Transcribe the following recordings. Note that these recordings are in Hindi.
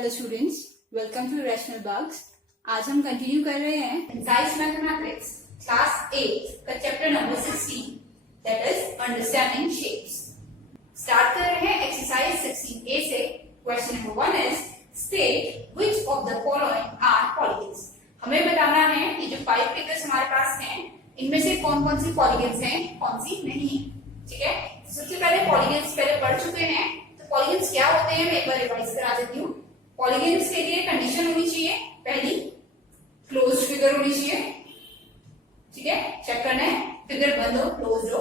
Hello students, welcome to rational bugs. आज हम कंटिन्यू कर रहे हैं एक्सरसाइज मैथमेटिक्स क्लास 8 का chapter number 16 that is understanding shapes. Start कर रहे हैं एक्सरसाइज 16A से। Question number 1 is state which of the following are polygons. हमें बताना है कि जो 5 फिगर्स हमारे पास हैं इनमें से कौन कौन सी पॉलीगन्स हैं, कौन सी नहीं है। ठीक है, सबसे पहले पॉलीगन्स पहले पढ़ चुके हैं, तो पॉलीगन्स क्या होते हैं मैं एक बार रिवाइज करा देती हूँ। पॉलीगन्स के लिए कंडीशन होनी चाहिए, पहली क्लोज फिगर होनी चाहिए। ठीक है, चेक करना है फिगर बंद हो क्लोज हो।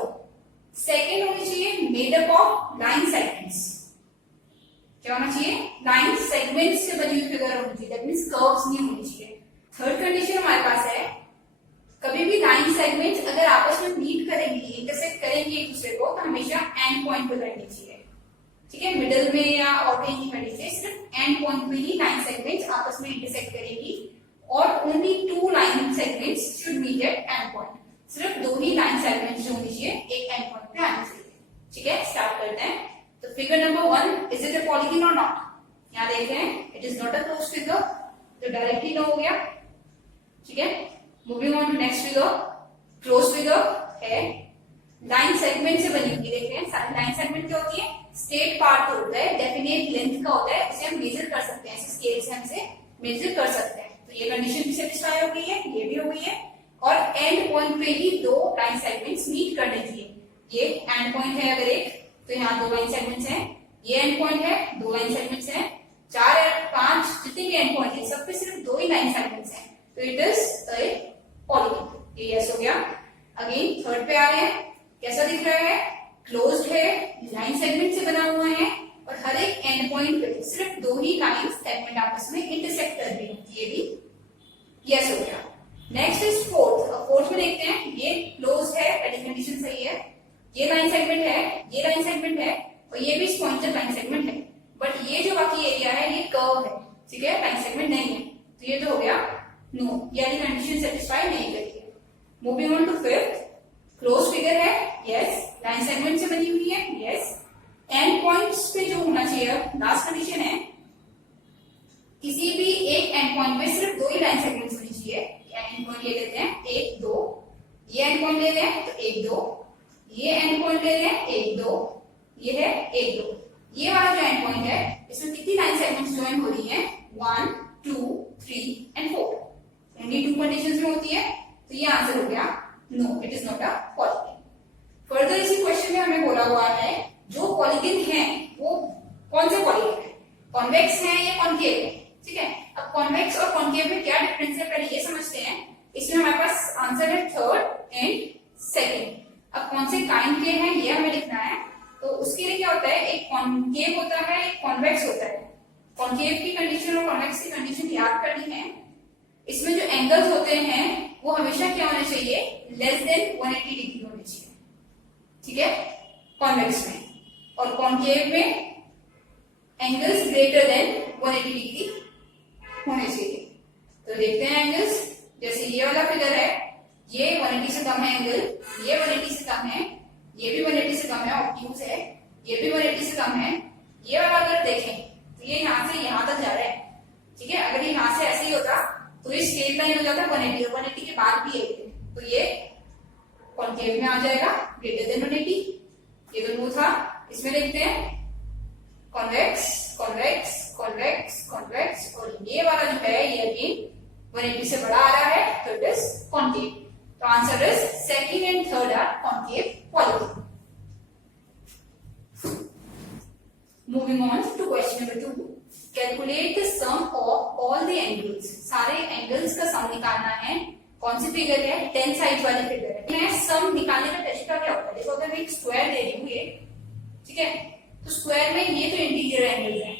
सेकेंड होनी चाहिए made up of line segments. क्या होना चाहिए? लाइन सेगमेंट्स से बनी हुई फिगर होनी चाहिए, दैट मींस कर्व्स नहीं होनी चाहिए। थर्ड कंडीशन हमारे पास है कभी भी लाइन सेगमेंट्स अगर आपस में मीट करेंगे, इंटरसेक्ट करेंगे एक दूसरे को, तो हमेशा एंड पॉइंट पर रहनी चाहिए। ठीक है, मिडिल में या और कहीं नहीं रहनी चाहिए, सिर्फ एंड पॉइंट में ही लाइन सेगमेंट्स आपस में इंटरसेक्ट करेंगी और only 2 line segments should meet at end point. सिर्फ 2 ही लाइन सेगमेंट्स जो होनी चाहिए एक एंड पॉइंट पे आनी चाहिए। ठीक है, स्टार्ट करते हैं। तो figure number 1, is it a polygon or not? यहाँ देखते हैं, it is not a close figure, तो डायरेक्टली नो हो गया। ठीक है, moving on to next figure. Close figure है, लाइन सेगमेंट से बनी हुई। देखते हैं लाइन सेगमेंट क्या होती है? स्ट्रेट पार्ट होता है, डेफिनेट लेंथ का होता है, उसे हम मेजर कर सकते हैं, ऐसे स्केल से हम इसे मेजर कर सकते हैं। तो ये कंडीशन भी सेटिस्फाई हो गई है, ये भी हो गई है। और एंड पॉइंट पे ही 2 लाइन सेगमेंट्स मीट करने चाहिए। ये एंड पॉइंट है अगर एक, तो यहाँ 2 लाइन सेगमेंट्स हैं। ये एंड पॉइंट है, 2 लाइन सेगमेंट्स हैं। 4 या 5 जितने भी एंड पॉइंट है सब पे सिर्फ 2 ही लाइन सेगमेंट्स हैं, तो इट इज ए पॉलीगन। ये यस हो गया। अगेन थर्ड पे आ रहे हैं, कैसा दिख रहा है? क्लोज्ड है, लाइन सेगमेंट से बना हुआ है और हर एक एंड पॉइंट पे सिर्फ 2 ही लाइन सेगमेंट आपस में इंटरसेक्ट कर रही है। ये भी यस हो गया। Next is fourth. अब फोर्थ में देखते हैं, ये क्लोज है, पहली कंडीशन सही है। ये लाइन सेगमेंट है, ये लाइन सेगमेंट है और ये भी पॉइंटर लाइन सेगमेंट है, बट ये जो बाकी एरिया है ये कर्व है। ठीक है, लाइन सेगमेंट नहीं है, तो ये तो हो गया नो, यानी कंडीशन सेटिस्फाई नहीं करी है। Moving on to fifth. Close figure है, यस। लाइन सेगमेंट से बनी हुई है, यस। एंड पॉइंट्स पे जो होना चाहिए, लास्ट कंडीशन है किसी भी एक एंड पॉइंट पे सिर्फ 2 ही लाइन सेगमेंट्स होनी चाहिए। एंड पॉइंट ले लेते हैं 1 2, ये एंड पॉइंट ले लेते हैं तो 1 2, ये एंड पॉइंट ले लेते हैं 1 2, ये है 1 2। ये वाला जो एंड पॉइंट है इसमें कितनी लाइन सेगमेंट्स ज्वाइन हो रही है? 1 2 3 एंड 4। ओनली 2 कंडीशंस में होती है, तो ये आंसर हो गया no, it is not a polygon. Further इसी क्वेश्चन में हमें बोला हुआ है जो पॉलीगन है वो कौन से पॉलीगन है, कॉन्वेक्स है या कॉन्केव है। ठीक है, अब कॉन्वेक्स और कॉन्केव में क्या डिफरेंस है पहले ये समझते हैं। इसमें हमारे पास आंसर है थर्ड एंड सेकंड। अब कौन से काइंड के हैं ये हमें लिखना है, तो उसके लिए क्या होता है, एक कॉन्केव होता है, एक कॉन्वेक्स होता है। कॉन्केव की कंडीशन और कॉन्वेक्स की कंडीशन याद करनी है। इसमें जो एंगल्स होते हैं वो हमेशा क्या होने चाहिए? लेस देन 180 डिग्री होने चाहिए। ठीक है, कॉन्वेक्स में। और कॉन्केव में एंगल्स ग्रेटर देन 180 डिग्री होने चाहिए। तो देखते हैं एंगल्स, जैसे ये वाला फिगर है, ये 180 से कम है एंगल, ये 180 से कम है, ये भी 180 से कम है, ऑब्ट्यूज है, ये भी 180 से कम है। ये वाला अगर देखें तो ये यहाँ से यहाँ तक जा रहा है। ठीक है, अगर ये यहाँ से ऐसे ही होता तो ये स्ट्रेट लाइन हो जाता 180, और 180 के बाद भी है, तो ये कॉन्केव में आ जाएगा ग्रेटर देन 180। ये तो नो था, इसमें देखते हैं कॉन्वेक्स कॉन्वेक्स कॉन्वेक्स कॉन्वेक्स, और ये वाला जो है ये अगेन 180 से बड़ा आ रहा है, तो इट इज कॉन्केव। तो answer is second and third are concave polygon. Moving on to question number 2। Calculate the sum of all the angles. सारे एंगल्स का सम निकालना है। कौन सी फिगर है? 10 साइड वाली फिगर है। सम निकालने का तरीका क्या होता है? देखो, अगर मैं एक स्क्वायर दे रही हूँ ये, ठीक है, तो स्क्वायर में ये तो इंटीरियर एंगल्स है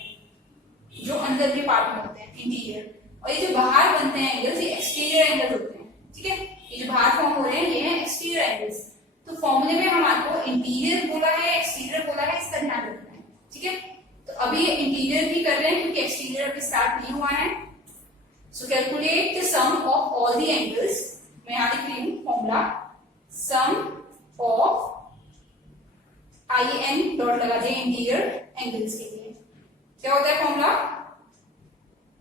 जो अंदर के पार्ट में होते हैं, इंटीरियर, और ये जो बाहर बनते हैं एंगल्स ये एक्सटीरियर एंगल्स होते हैं। ठीक है, ये जो बाहर फॉर्म हो रहे हैं ये है एक्सटीरियर एंगल्स। तो फॉर्मूले में हम आपको इंटीरियर बोला है, एक्सटीरियर बोला है, इसका ध्यान रखना है। ठीक है, तो अभी इंटीरियर भी कर रहे हैं क्योंकि एक्सटीरियर अभी स्टार्ट नहीं हुआ है। So calculate the sum of all the angles. मैं यहाँ लिख रही हूँ formula, sum of IN dot लगा दिए इंटीरियर एंगल्स के लिए। क्या होता है formula?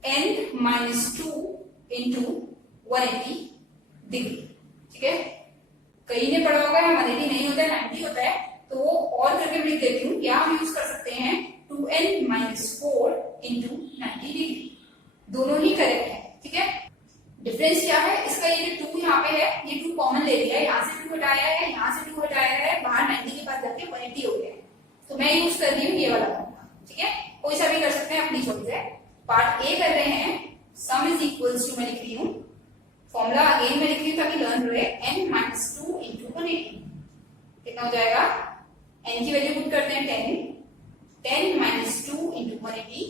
n minus 2 into 180 degree. ठीक है, कई ने पढ़ा होगा 180 नहीं होता है 90 होता है, तो वो और करके लिख देती हूँ, या हम यूज कर सकते हैं 2n माइनस 4 इंटू 90 डिग्री। दोनों ही करेक्ट है। ठीक है, डिफरेंस क्या है इसका, ये जो 2 यहाँ पे है, ये 2 कॉमन ले लिया है, यहाँ से 2 हटाया है, यहाँ से 2 हटाया है, बाहर 90 के पास जाके 180 हो गया है, तो मैं यूज कर रही हूँ ये वाला फॉर्मूला। ठीक है, कोई सा भी कर सकते हैं, अपनी चॉइस है। पार्ट ए कर रहे हैं, सम इज इक्वल्स टू, मैं लिख रही हूँ फॉर्मूला अगेन मैं लिख रही हूँ ताकि लर्न रहे, n माइनस 2 इंटू 180 कितना हो जाएगा, n की वैल्यू पुट करते हैं 10 minus 2 into 180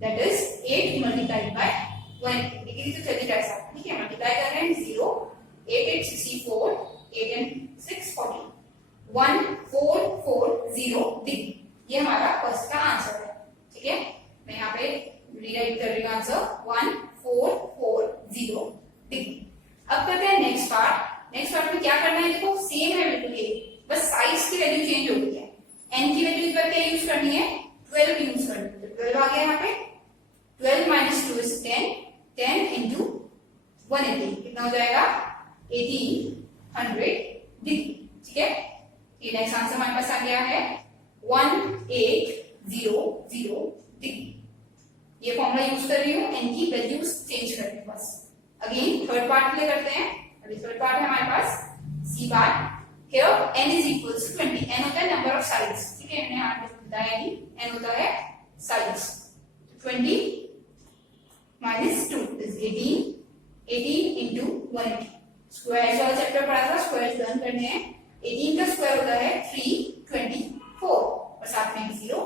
that is 8 multiplied by 180। Degree तो चली जाए साथ, ठीक है, मल्टीप्लाई कर रहे हैं 0 8 8 64 8 and 6 40 1440 डिग्री। ये हमारा फर्स्ट का आंसर है। ठीक है, मैं यहाँ पे रीराइट कर रही हूँ आंसर 1440 डिग्री। अब करते हैं नेक्स्ट पार्ट। नेक्स्ट पार्ट में क्या करना है, देखो सेम है बिल्कुल ये, बस साइज की वैल्यू चेंज हो गई है। n की वैल्यू इस बार क्या यूज करनी है, 12 यूज करनी है, तो 12 आ गया यहाँ पे, 12 माइनस 2 इज 10, 10 इंटू 180 कितना हो जाएगा 1800 डिग्री। ठीक है, ये नेक्स्ट आंसर हमारे पास आ गया है 1800 डिग्री। ये फॉर्मूला यूज कर रही हूँ, n की वैल्यूज चेंज करने बस। अगेन थर्ड पार्ट प्ले करते हैं। अभी थर्ड पार्ट है हमारे पास C part. Here n is equals to 20. n होता है नंबर ऑफ साइड्स। ठीक है, मैंने यहाँ बताया नहीं, n होता है sides. 20 minus 2 is 18, 18 into 180। Square वाला चैप्टर पढ़ा था, स्क्वायर लर्न करने हैं। 18 का स्क्वायर होता है 324 और साथ में 0,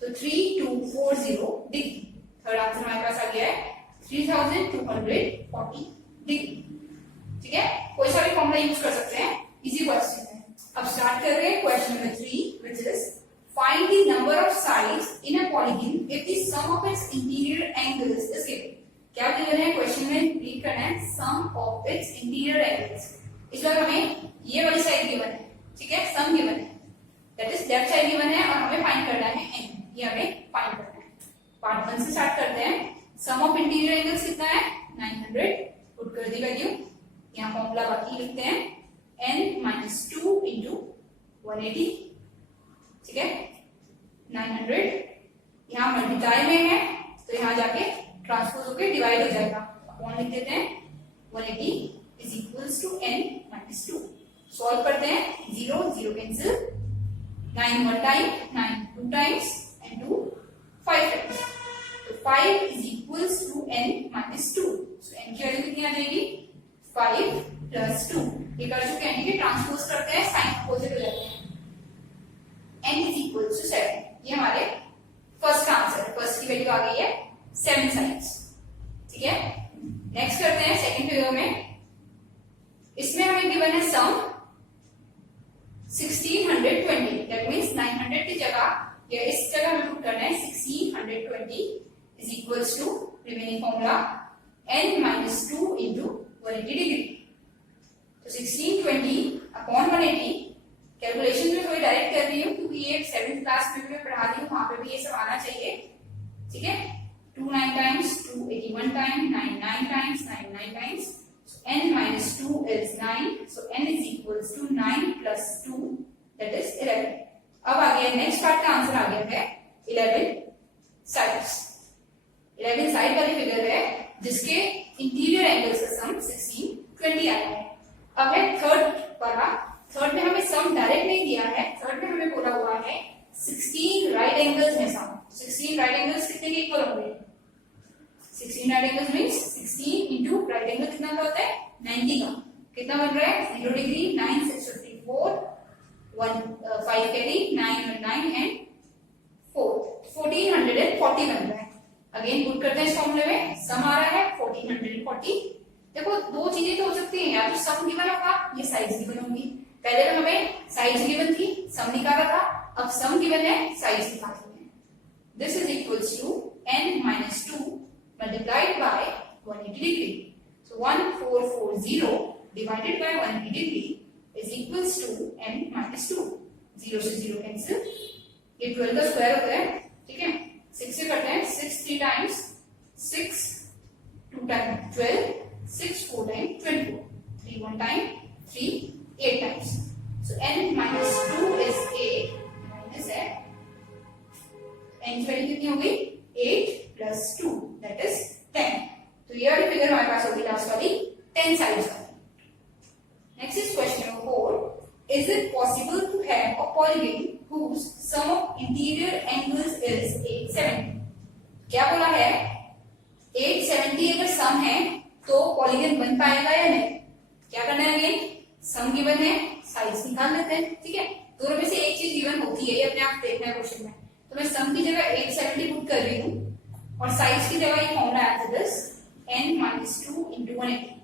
तो 3240 डिग्री। थर्ड आंसर हमारे पास आ गया है 3240 डिग्री। ठीक है, कोई सा भी फॉर्मूला यूज कर सकते हैं, इजी क्वेश्चन है। अब स्टार्ट कर रहे हैं question number 3 which is find the number of sides in a polygon if the sum of its interior angles is given. क्या गिवन है क्वेश्चन में, रीड करना है sum of its interior angles. इस बार हमें ये वाली साइड गिवन है, ठीक है, सम गिवन है, that is left side given है और हमें फाइंड करना है n, ये हमें फाइंड करना है। पार्ट 1 से स्टार्ट करते हैं। सम ऑफ इंटीरियर एंगल्स कितना है 900, पुट कर दी वैल्यू, यहाँ फॉर्मूला बाकी लिखते हैं n माइनस 2 इंटू 180। ठीक है, 900 यहाँ मल्टीप्लाई में है तो यहाँ जाके ट्रांसपोज होकर डिवाइड हो जाएगा, अपॉन लिख देते हैं 180 is equals to n minus 2। Solve करते हैं, 0 0 cancel, 9 1 time, 9 2 times and 2 5 times, तो 5 is equals to n minus 2। So n की वैल्यू कितनी आ जाएगी 5 प्लस 2। ये कर चुके हैं, ठीक है, ट्रांसपोज करते हैं, साइन अपोजिट हो जाते हैं, n इज इक्वल्स टू 7। ये हमारे फर्स्ट का आंसर है, फर्स्ट की वैल्यू आ गई है 7 साइड्स। ठीक है, नेक्स्ट करते हैं सेकंड फिगर में। इसमें हमें गिवन है सम 1620, दैट मींस 900 की जगह या इस जगह हमें पुट करना है 1620 is equals to remaining formula n minus 2 into 180 degree. तो 1620 अपॉन 180, कैलकुलेशन में थोड़ी डायरेक्ट कर रही हूँ क्योंकि ये 7th क्लास में भी मैं पढ़ा रही हूँ, वहां पे भी ये सब आना चाहिए। ठीक है, 2 9 times, 2 81 time, 9 9 times, 9 9 times, n minus 2 is 9, so n is equals to 9 plus 2 that is 11। अब आ गया नेक्स्ट पार्ट का आंसर आ गया है 11 साइड्स। 11 साइड वाली फिगर है जिसके इंटीरियर एंगल्स का सम 1620 आया है। अब है थर्ड वाला। थर्ड में हमें सम डायरेक्ट नहीं दिया है, थर्ड में हमें बोला हुआ है 16 राइट एंगल्स में सम। 16 राइट एंगल्स कितने के इक्वल होंगे, 16 right angles means 16 into right angle कितना का होता है 90 का, कितना बन रहा है 0 डिग्री, 9 6 54 1 5 कैरी, 9 9 एंड 4 1440 बन रहा है। अगेन पुट करते हैं इस फॉर्मूले में, सम आ रहा है 1440। देखो दो चीजें तो हो सकती हैं, या तो सम गिवन होगा या साइड्स गिवन होंगी। पहले तो हमें साइड्स गिवन थी, सम निकाला था, अब सम गिवन है, साइड्स निकालते हैं। This is equals to n minus 2 multiplied by 180 degree. So 1440 divided by 180 degree is equals to n minus 2. 0 से 0 कैंसिल, ये 12 का स्क्वायर होता है, ठीक है, 6 से करते हैं, 6 minus 2 is 8 minus n. n की वैल्यू कितनी होगी 8 plus 2 that is 10. तो ये वाली फिगर हमारे पास होगी लास्ट वाली 10 साइड्स वाली. Next is question number 4. Is it possible to have a polygon whose sum of interior angles is 870? क्या बोला है 870 अगर सम है तो पॉलीगन बन पाएगा या नहीं. क्या करना है अगेन सम गिवन है साइड्स निकाल लेते हैं. ठीक है दोनों में से एक चीज गिवन होती है ये अपने आप देखना है क्वेश्चन में. तो मैं सम की जगह 870 पुट कर रही हूँ और साइड्स की जगह ये फॉर्मूला आता है n minus 2 into 180.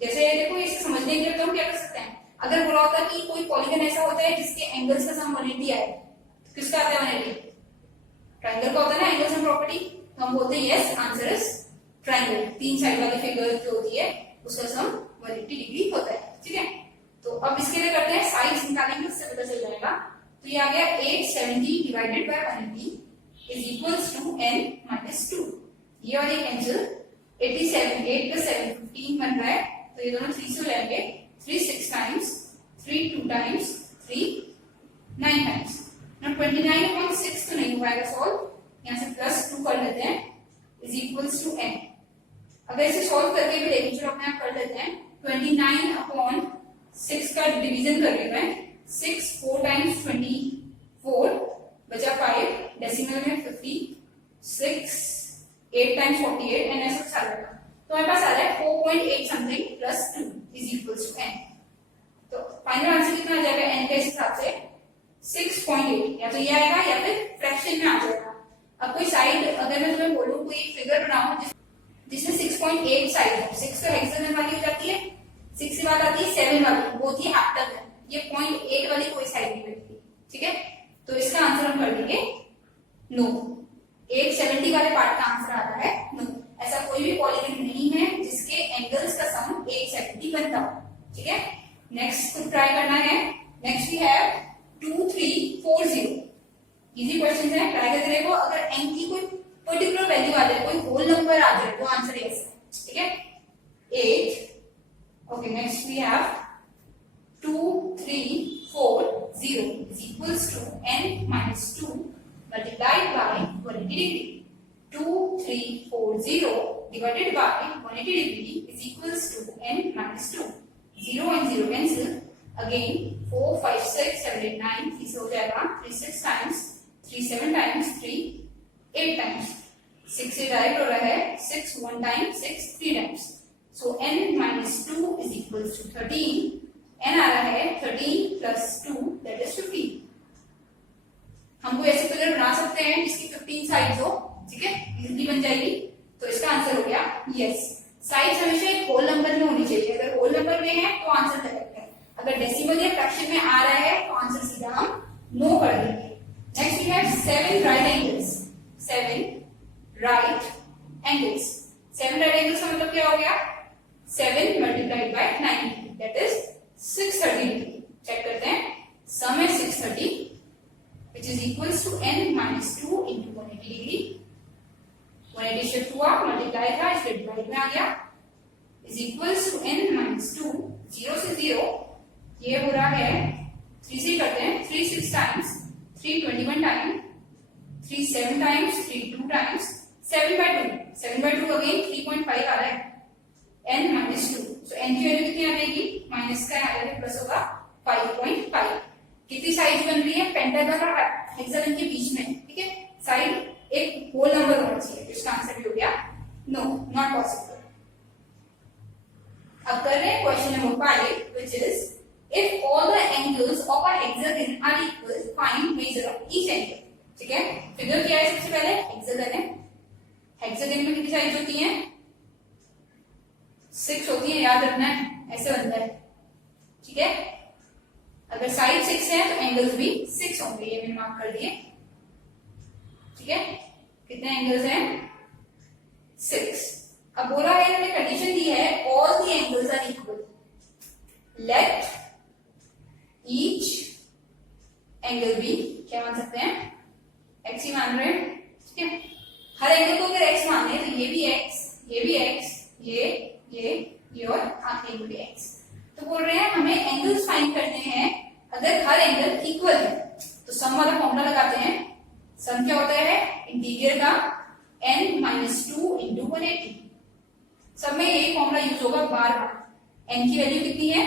जैसे देखो इसको समझने के लिए तो हम क्या कर सकते हैं अगर बोला होता कि कोई पॉलीगन ऐसा होता है जिसके एंगल्स का सम 180 आए तो किसका आता है 180 ट्रायंगल का होता है ना एंगल सम प्रॉपर्टी. तो हम बोलते हैं यस आंसर इज ट्रायंगल. तीन साइड वाली फिगर जो होती है उसका सम 180 डिग्री होता है. ठीक है तो अब इसके लिए करते हैं साइड्स निकालेंगे उससे पता चल जाएगा. तो ये आ गया 870 divided by 180 is equals to n minus 2. ये वाली कैंसिल 87 8 plus 7 15 बन रहा है तो ये दोनों 3 से लेंगे 3 6 times 3 2 times 3 9 times. now 29/6 तो नहीं हो पाएगा सॉल्व. यहाँ से प्लस 2 कर लेते हैं इज इक्वल्स टू n. अगर इसे सॉल्व करके भी देखें चलो अपने आप कर लेते हैं. 29/6 का डिवीजन कर रही हूं मैं 6 4 times 24 बचा 5 डेसिमल में 56 8 times 48 एंड ऐसा चल रहा है. तो हमारे पास आ रहा है 4.8 something plus 2 is equals to n. तो फाइनल आंसर कितना आ जाएगा n के हिसाब से 6.8. या तो ये आएगा या फिर फ्रैक्शन में आ जाएगा. अब कोई साइड अगर मैं तुम्हें बोलूं कोई फिगर बनाओ जिसमें 6.8 साइड हो 6 तो हेक्सागन वाली हो जाती है 6 के बाद आती है 7 वाली वो होती है हेप्टागन. ये 0.8 वाली कोई साइड नहीं बनती. ठीक है तो इसका आंसर हम कर देंगे नो. 870 वाले पार्ट का आंसर आता है नो. ऐसा कोई भी पॉलीगन नहीं है जिसके एंगल्स का सम 870 बनता हो. ठीक है नेक्स्ट को ट्राई करना है. Next we have 2 3 4 0. Easy question है ट्राई करते रहो. अगर n की कोई पर्टिकुलर वैल्यू आ जाए कोई होल नंबर आ जाए तो आंसर यस है. ठीक है 8. Okay next we have 2 3 4 0 is equals to n minus 2 multiplied by 180 degree. 2 3 4 0 divided by 180 degree is equals to n minus 2. 0 and 0 cancel. Again 4 5 6 7 8 9 3 से हो जाएगा 3 6 times 3 7 times 3 8 times. 6 से डायरेक्ट हो रहा है 6 1 time 6 3 times. So n minus 2 is equals to 13. n आ रहा है 13 plus 2 that is 15. हम कोई ऐसी फिगर बना सकते हैं जिसकी 15 साइड्स हो. ठीक है इजीली बन जाएगी. तो इसका आंसर हो गया यस. साइड्स हमेशा एक होल नंबर में होनी चाहिए. अगर होल नंबर में है तो आंसर करेक्ट है. अगर डेसिमल या फ्रैक्शन में आ रहा है तो आंसर सीधा हम नो कर देंगे. Next we have 7 right angles. 7 right angles. 7 right angles का मतलब क्या हो गया 7 multiplied by 90 that is 630 degree. Check करते हैं सम है 630 which is equals to n minus 2 into 180 degree. 180 shift हुआ मल्टीप्लाई था इसलिए डिवाइड में आ गया is equals to n minus 2 0 से 0. ये हो रहा है 3 से करते हैं 3 6 times 3 21 time 3 7 times 3 2 times 7 by 2. 7 by 2 again 3.5 आ रहा है n minus 2. so n की वैल्यू कितनी आ जाएगी माइनस का आ जाएगा प्लस होगा 5.5. कितनी साइड बन रही है पेंटागन और हेक्सागन के बीच में. ठीक है साइड एक होल नंबर होना चाहिए. तो इसका आंसर भी हो गया नो नॉट पॉसिबल. अब कर रहे हैं question number 5 which is if all the angles of a hexagon are equal find measure of each angle. ठीक है फिगर क्या है सबसे पहले हेक्सागन है. हेक्सागन में कितनी साइड होती हैं 6 होती है. याद रखना है ऐसे बनता है. ठीक है अगर साइड 6 है तो एंगल्स भी 6 होंगे. ये मैंने मार्क कर दिए. ठीक है कितने एंगल्स हैं 6. अब बोला है इन्होंने कंडीशन दी है all the angles are equal. Let each angle be क्या मान सकते हैं x ही मान रहे हैं. ठीक है हर एंगल को अगर x माने तो ये भी x ये भी x ये और आखिरी भी x. तो तो बोल रहे हैं हमें एंगल्स फाइंड करने हैं अगर हर एंगल इक्वल है। तो सम वाला फॉर्मूला लगाते हैं। सम क्या होता है, इंटीरियर का n-2 इंटू 180। सब में यही फॉर्मूला यूज होगा बार बार। n की वैल्यू कितनी है,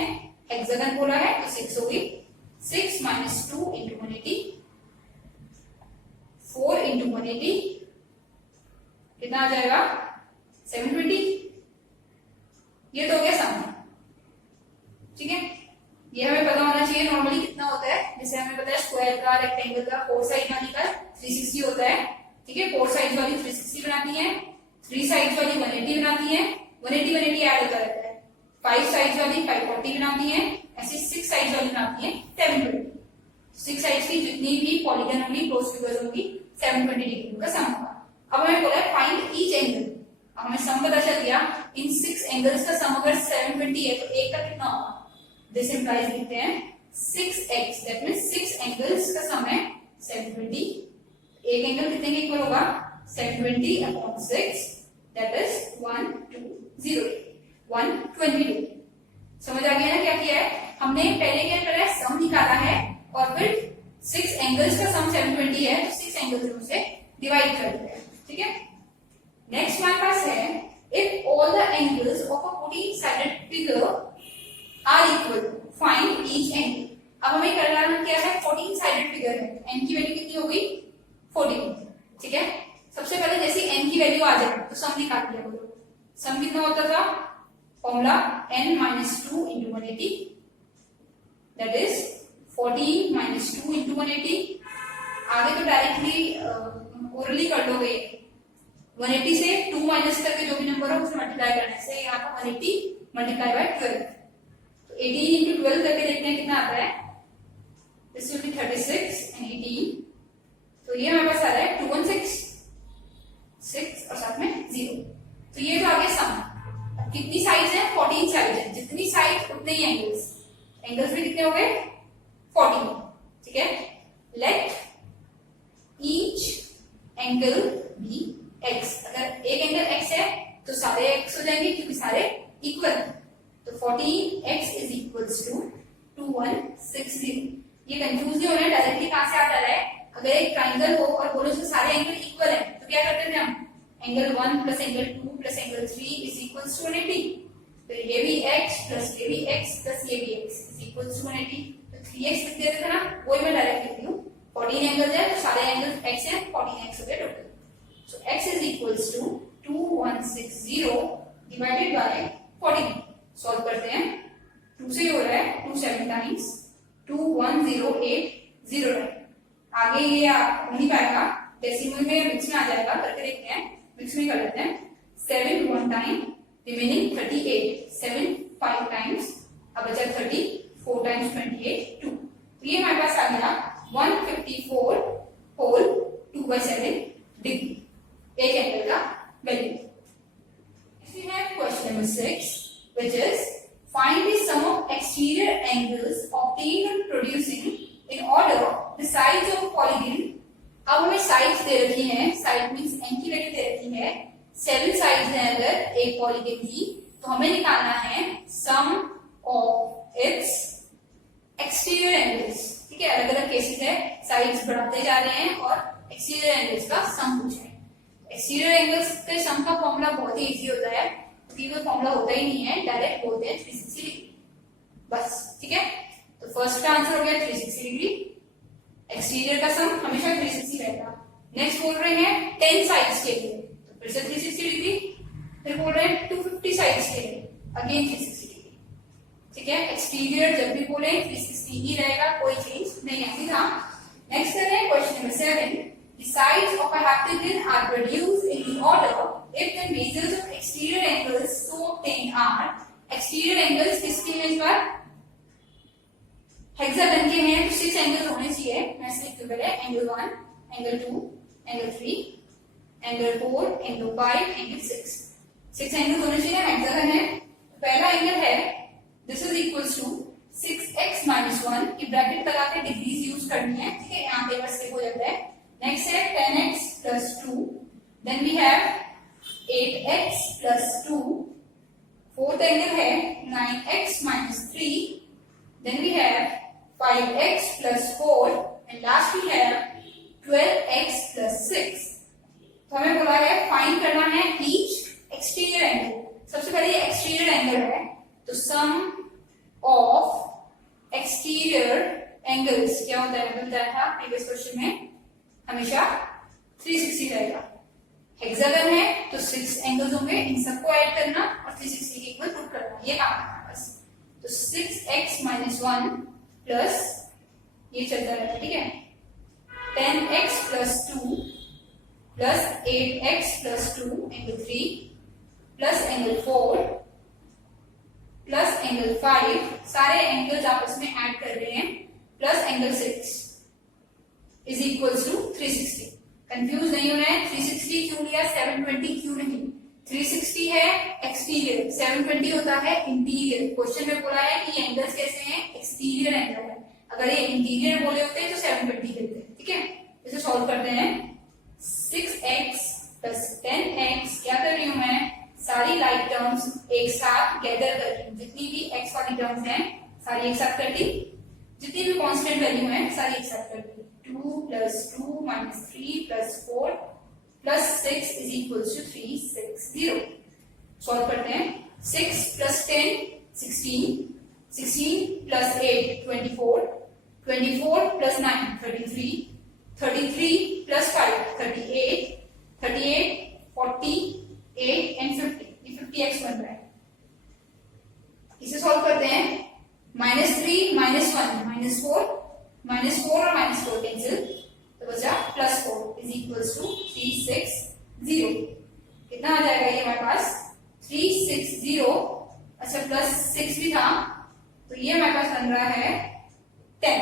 हेक्सागन बोला है तो 6 होगी, 6 - 2 इंटू 180, 4 इंटू 180 कितना आ जाएगा 720। ये तो हो गया सम, ठीक है। ये हमें पता होना चाहिए नॉर्मली कितना होता है। जैसे हमें पता है स्क्वायर का, रेक्टेंगल का, फोर साइड वाली का 360 होता है, ठीक है। फोर साइड वाली 360 बनाती है, थ्री साइड वाली 180 बनाती है, 180 ऐड होता रहता है। फाइव साइड वाली 540 बनाती है, ऐसे सिक्स साइड वाली बनाती है 720। सिक्स साइड की जितनी भी पॉलीगन होंगी, क्लोज फिगर्स होंगी, 720 डिग्री का सम होगा। अब हमें बोला है फाइंड ईच एंगल। अब हमें सम पता चल गया, इन सिक्स एंगल्स का सम अगर 720 है तो एक का कितना होगा। दिस इंप्लाइज लिखते हैं 6x, दैट मींस 6 एंगल्स का सम है 720। एक एंगल कितने के इक्वल होगा 720 अपॉन 6, दैट इज 120 120। समझ आ गया ना क्या किया है हमने। पहले क्या करा है, सम निकाला है और फिर 6 एंगल्स का सम 720 है तो 6 एंगल्स से डिवाइड कर दिया, ठीक है। नेक्स्ट हमारे पास है if all the angles of a 14 sided figure are equal, find each angle. अब हमें करना क्या है, 14 साइडेड फिगर है, n की वैल्यू कितनी होगी 14, ठीक है। सबसे पहले जैसे n की वैल्यू आ जाए तो सम निकाल लिया बोलो। सम कितना होता था, formula n - 2 into 180, that is 14 - 2 into 180। आगे तो डायरेक्टली ओरली कर लोगे, 180 से 2 माइनस करके जो भी नंबर हो उसे मल्टीप्लाई करने से यहाँ पर 180 मल्टीप्लाई बाय 12, तो 18 इंटू 12 करके देखते हैं कितना आता है। दिस विल बी 36 एंड 18, तो ये हमारे पास आ रहा है 216, 6 और साथ में 0। तो ये तो आ गया सम। कितनी साइड्स है, 14 साइड्स है, जितनी साइड उतने ही एंगल्स। एंगल्स भी कितने हो गए 14, ठीक है। Let each angle be x। अगर एक एंगल x है तो सारे x हो जाएंगे क्योंकि सारे इक्वल है। तो 14x इज इक्वल्स टू 2160। ये कंफ्यूज नहीं होना है, डायरेक्टली कहां से आता है। अगर एक ट्राइंगल हो और बोलो उसमें सारे एंगल इक्वल है तो क्या करते थे हम, angle 1 plus angle 2 plus angle 3 is equals to 180। तो ये भी x प्लस ये भी x प्लस ये भी x इज इक्वल्स टू 180। तो 3x लिख देते थे ना, वही मैं डायरेक्ट लिख रही हूँ। 14 एंगल्स है तो सारे एंगल x है, 14x हो गए total. So x is equals to 2160 divided by 14। Solve करते हैं, 2 से हो रहा है 2 7 टाइम्स 21080। आगे ये नहीं पाएगा, डेसिमल में मिक्स में आ जाएगा, करके देखते हैं। मिक्स में कर लेते हैं। 7 1 टाइम रिमेनिंग 38, 7 5 टाइम्स अब बचा 30, 4 टाइम्स 28 2। तो ये हमारे पास आ गया 154 होल 2/7 डिग्री एक एंगल का value. We have question number 6, which is find the sum of exterior angles obtained on producing in order the sides of a polygon। अब हमें साइड्स दे रखी हैं, साइड मींस n की वैल्यू दे रखी है, 7 साइड्स हैं अगर एक पॉलीगन की, तो हमें निकालना है sum of it's exterior angles, ठीक है। अलग अलग केसेस है, साइड्स बढ़ाते जा रहे हैं और एक्सटीरियर एंगल्स का सम पूछ रहे हैं। एक्सटीरियर एंगल्स के सम का फॉर्मूला बहुत ही इजी होता है, क्योंकि कोई फॉर्मूला होता ही नहीं है, डायरेक्ट बोलते हैं 360 डिग्री बस, ठीक है। तो फर्स्ट का आंसर हो गया 360 डिग्री। एक्सटीरियर का सम हमेशा 360 रहेगा। नेक्स्ट बोल रहे हैं 10 साइड्स के लिए, तो फिर से 360 डिग्री। फिर बोल रहे हैं 250 साइड्स के लिए, अगेन 360 डिग्री, ठीक है। एक्सटीरियर जब भी बोले 360 ही रहेगा, कोई चेंज नहीं आती था। नेक्स्ट करें question number 7। The sides of a heptagon are produced in the order if the measures of exterior angles so obtained are। exterior angles किसके हैं इस बार, हेक्सागन के हैं, तो 6 एंगल्स होने चाहिए। मैं इसलिए क्यों करे angle 1, angle 2, angle 3, angle 4, angle 5, angle 6। 6 angles होने चाहिए, हेक्सागन है। पहला एंगल है this is equals to 6x - 1 की ब्रैकेट लगा के डिग्रीज यूज करनी है, ठीक है। यहाँ पे बस हो जाता है। Next है 10x plus 2, then we have 8x plus 2, fourth angle है 9x minus 3, then we have 5x plus 4 and last we have 12x plus 6. तो हमें बोला है फाइंड करना है ईच एक्सटीरियर एंगल। सबसे पहले ये एक्सटीरियर एंगल है, तो सम ऑफ एक्सटीरियर एंगल्स क्या होता है, बताया था प्रीवियस क्वेश्चन में, हमेशा 360 रहेगा। हेक्सागन है तो 6 एंगल्स होंगे, इन सबको ऐड करना और 360 के इक्वल पुट करना, ये काम है हमारे पास। तो 6x minus 1 प्लस ये चलता रहता, ठीक है, 10x plus 2 plus 8x plus 2 angle 3 plus angle 4 plus angle 5, सारे एंगल्स आपस में ऐड कर रहे हैं, plus angle 6 is equals to 360। Confuse नहीं होना है, 360 क्यों लिया, 720 क्यों नहीं। 360 है एक्सटीरियर, 720 होता है इंटीरियर। क्वेश्चन में बोला है कि एंगल्स कैसे हैं, एक्सटीरियर एंगल है। अगर ये इंटीरियर बोले होते तो 720 लेते हैं, ठीक है। इसे सॉल्व करते हैं। 6x प्लस 10x, क्या कर रही हूं मैं, सारी लाइक टर्म्स एक साथ गैदर कर रही हूँ, जितनी भी x वाली टर्म्स हैं सारी एक साथ कर दी, जितनी भी कांस्टेंट वैल्यू है सारी एक साथ कर दी। 2 plus 2 minus 3 plus 4 plus 6 is equals to 360। Solve करते हैं। 6 plus 10 16, 16 plus 8 24, 24 plus 9 33, 33 plus 5 38, 38 48 and 50, ये 50x बन रहा है। इसे सॉल्व करते हैं। -3 -1 -4, -4 और -4 कैंसिल, तो बचा +4 इज इक्वल्स टू 360। कितना आ जाएगा ये हमारे पास, 360। अच्छा प्लस 6 भी था, तो ये हमारे पास बन रहा है 10।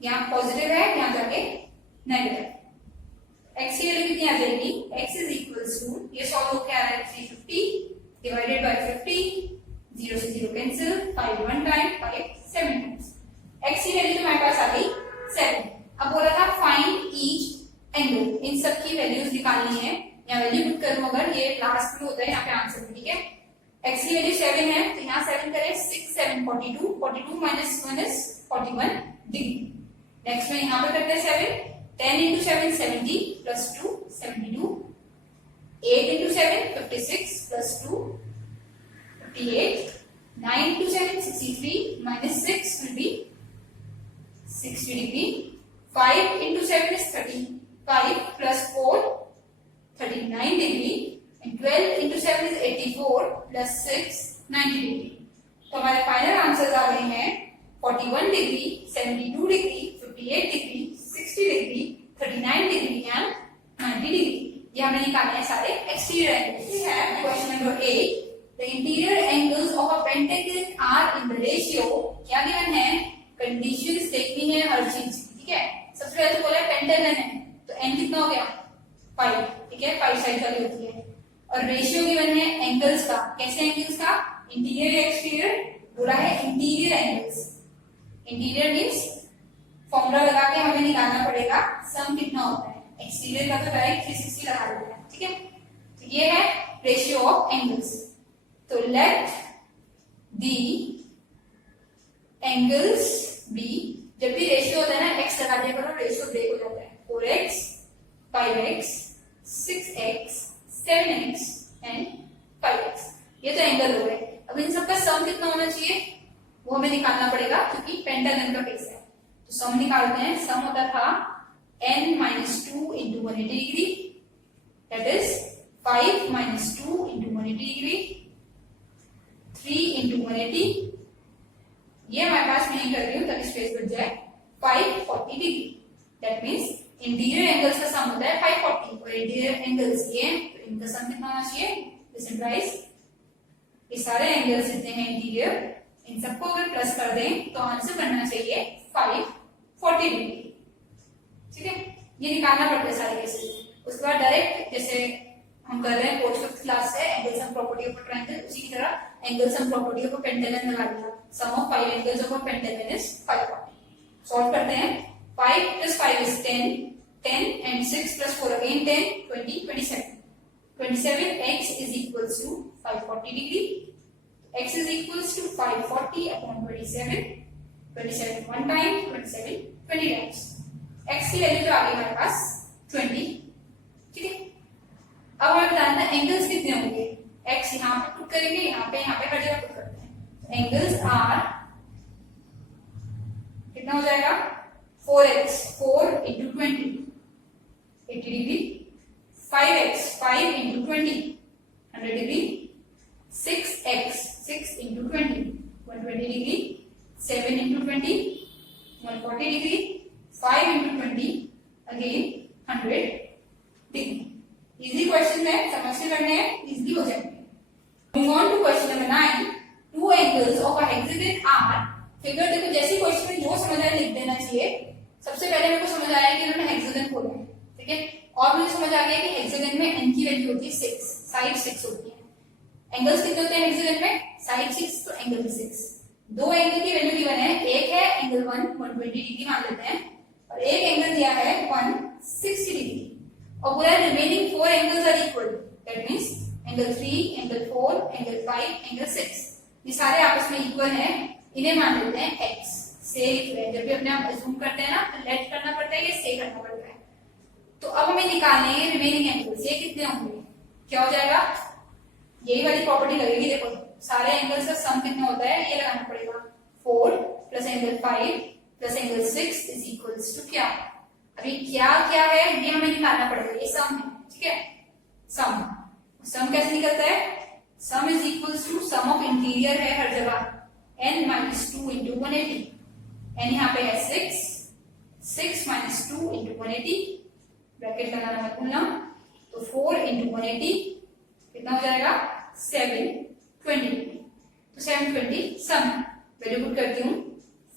यहाँ पॉजिटिव है, यहाँ जाके नेगेटिव। x की वैल्यू कितनी आ जाएगी, x इज इक्वल्स टू, ये सॉल्व होकर आ रहा है 350 डिवाइडेड बाय 50, 0 से 0 कैंसिल, 5 1 टाइम, 5 7 टाइम्स। x की वैल्यू तो हमारे पास आ गई 7। अब बोला था फाइंड ईच एंगल, इन सब की वैल्यूज निकालनी है। यहाँ वैल्यू पुट करूं, अगर ये लास्ट में होता है यहाँ पे आंसर में, ठीक है। x की वैल्यू 7 है, तो यहाँ 7 करें, 6 7 42, 42 minus 1 is 41 डिग्री। नेक्स्ट में यहाँ पे करते हैं 7, 10 into 7 70 plus 2 72, 8 into 7 56 plus 2 58, 9 into 7 63 minus 6 will be 60 degree, 5 into 7 is 35 plus 4 39 degree, and 12 into 7 is 84 plus 6 90 degree। तो हमारे फाइनल आंसर्स आ गए हैं 41 degree, 72 degree, 58 degree, 60 degree, 39 degree and 90 degree. ये हमने निकाले हैं सारे exterior angles. We have question number 8, the interior angles of a pentagon are in the ratio, क्या गिवन है, कंडीशंस देखनी है हर चीज, ठीक है। सबसे पहले तो बोला है पेंटागन है, तो n कितना हो गया 5, ठीक है, 5 साइड वाली होती है। और रेशियो गिवन है एंगल्स का, कैसे एंगल्स का, इंटीरियर या एक्सटीरियर, बोला है interior angles. Interior means formula लगा के हमें निकालना पड़ेगा सम कितना होता है, एक्सटीरियर का तो डायरेक्ट 360 लगा देते हैं, ठीक है। तो ये है रेशियो ऑफ एंगल्स। तो लेट दी एंगल्स बी, जब भी रेशियो होता है ना x लगा दिया करो, रेशियो ब्रेक हो जाता है। 4x 5x 6x 7x and 5x, ये तो एंगल हो गए। अब इन सबका सम कितना होना चाहिए वो हमें निकालना पड़ेगा, क्योंकि पेंटागन का केस है। तो सम निकालते हैं। सम होता था n minus 2 into 180 degree, that is 5 minus 2 into 180 degree, 3 into 180, ये हमारे पास मैं नहीं कर रही हूं ताकि स्पेस बच जाए, 540 degree. That means interior angles का सम होता है 540 और इंटीरियर एंगल्स ये, तो इनका सम कितना होना चाहिए, लिसन गाइस, ये सारे एंगल्स जितने हैं इंटीरियर, इन सबको अगर प्लस कर दें तो आंसर बनना चाहिए 540 डिग्री, ठीक है। ये निकालना पड़ता है सारे केसेस। उसके बाद डायरेक्ट जैसे हम कर रहे हैं फोर्थ फिफ्थ क्लास से angle sum property of a triangle, उसी की तरह angle sum property of a pentagon लगा दिया। Sum of 5 angles of a pentagon is 540। Solve करते हैं। 5 plus 5 is 10, 10 and 6 plus 4 again 10, 20, 27. 27x is equals to 540 degree x is equals to 540 upon 27, 27 one time, 27 20 times. x की वैल्यू तो आ गई हमारे पास 20, ठीक है। अब हमें बताना है एंगल्स कितने होंगे। x यहाँ पे पुट करेंगे, यहाँ पे हर जगह पुट करते हैं। एंगल्स आर कितना हो जाएगा 4x 4 into 20 80 degree, 5x 5 into 20 100 degree, 6x 6 into 20 120 degree, 7 into 20 140 degree, 5 into 20 again 100 degree. Easy question है, समझ के करने हैं, इजी हो जाएंगे। Moving on to question number 9, two angles of a hexagon are. Figure देखो जैसे क्वेश्चन में जो समझ आया लिख देना चाहिए। सबसे पहले मेरे को समझ आया कि इन्होंने हेक्सागन खोला है, ठीक है, और मुझे समझ आ गया कि हेक्सागन में n की वैल्यू होती है 6, साइड 6 होती है। एंगल्स कितने होते हैं हेक्सागन में, साइड 6 तो एंगल भी 6। दो एंगल की वैल्यू गिवन है, एक है एंगल 120 डिग्री मान लेते हैं, और एक एंगल दिया है 160 डिग्री, और पूरा remaining 4 angles are equal. That means angle 3, angle 4, angle 5, angle 6 ये सारे आपस में इक्वल हैं। इन्हें मान लेते हैं x से लिख रहे हैं। जब भी अपने आप अज्यूम करते हैं ना तो लेट करना पड़ता है या से करना पड़ता है। तो अब हमें निकालने हैं रिमेनिंग एंगल्स, ये कितने होंगे, क्या हो जाएगा, यही वाली प्रॉपर्टी लगेगी। देखो सारे एंगल्स का सम कितना होता है ये लगाना पड़ेगा, 4 plus angle 5 plus angle 6 is equals to क्या, अभी क्या क्या है ये हमें निकालना पड़ेगा, ये सम है, ठीक है। सम कैसे निकलता है, sum is equals to sum of interior है हर जगह n minus 2 into 180, n यहाँ पे है 6, 6 minus 2 into 180, ब्रैकेट लगाना मत भूलना, तो 4 into 180 कितना हो जाएगा 720, तो 720 सम वैल्यू पुट करती हूँ।